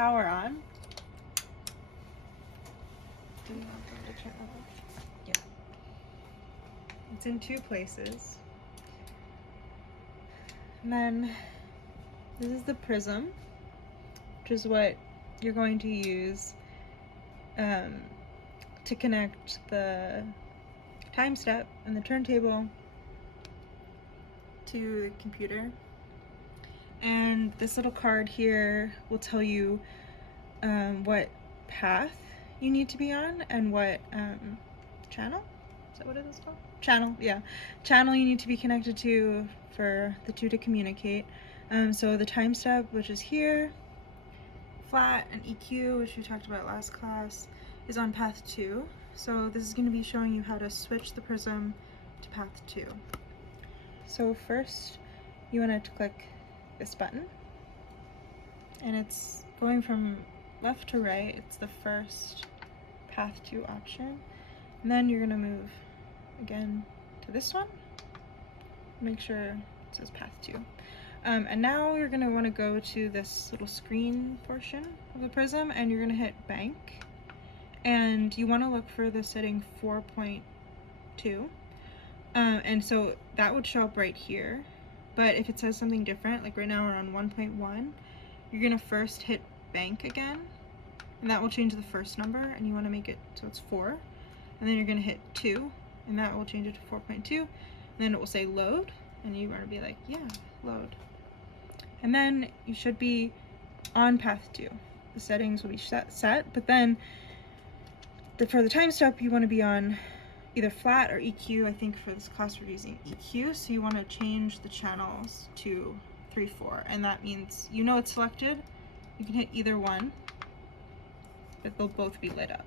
power on. Do you want them to turn on? Yeah. It's in two places. And then this is the prism, which is what you're going to use to connect the TimeStep and the turntable to the computer. And this little card here will tell you what path you need to be on and what channel? Is that what it is called? Channel, yeah. Channel you need to be connected to for the two to communicate. So the TimeStep, which is here, flat, and EQ, which we talked about last class, is on path 2. So this is going to be showing you how to switch the prism to path 2. So first, you want to click this button, and it's going from left to right. It's the first path 2 option. And then you're going to move again to this one. Make sure it says path 2. And now you're going to want to go to this little screen portion of the prism, and you're going to hit bank. And you want to look for the setting 4.2. And so that would show up right here. But if it says something different, like right now we're on 1.1, you're going to first hit bank again. And that will change the first number, and you want to make it so it's 4. And then you're going to hit 2, and that will change it to 4.2. And then it will say load, and you want to be like, yeah, load. And then you should be on path 2. The settings will be set, but then for the TimeStep, you want to be on either flat or EQ. I think for this class we're using EQ, so you want to change the channels to 3/4, and that means you know it's selected. You can hit either one, but they'll both be lit up.